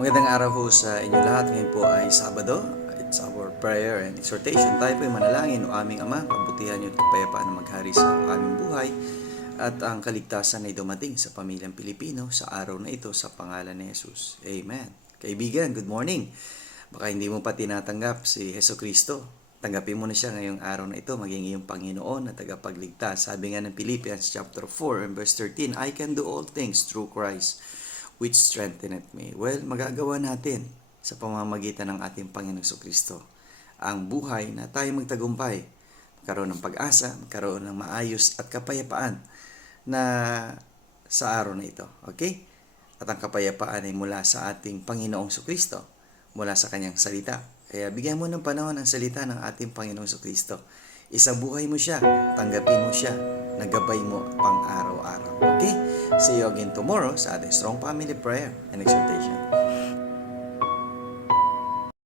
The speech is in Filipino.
Magandang araw po sa inyo lahat. Ngayon po ay Sabado. It's our prayer and exhortation. Tayo po ay manalangin o aming Ama, kabutihan niyo at kapayapaan na maghari sa aming buhay at ang kaligtasan ay dumating sa pamilyang Pilipino sa araw na ito sa pangalan ni Jesus. Amen. Kaibigan, good morning. Baka hindi mo pa tinatanggap si Heso Kristo. Tanggapin mo na siya ngayong araw na ito, maging iyong Panginoon na tagapagligtas. Sabi nga ng Philippians chapter 4 and verse 13, I can do all things through Christ which strengtheneth me. Well, magagawa natin sa pamamagitan ng ating Panginoong Kristo ang buhay na tayo magtagumpay, magkaroon ng pag-asa, magkaroon ng maayos at kapayapaan na sa araw na ito. Okay? At ang kapayapaan ay mula sa ating Panginoong Kristo, mula sa kanyang salita. Kaya bigyan mo ng panahon ang salita ng ating Panginoong Kristo. Isabuhay mo siya, tanggapin mo siya, nagabay mo pang araw-araw. Okay? See you again tomorrow sa ating Strong Family Prayer and Exhortation.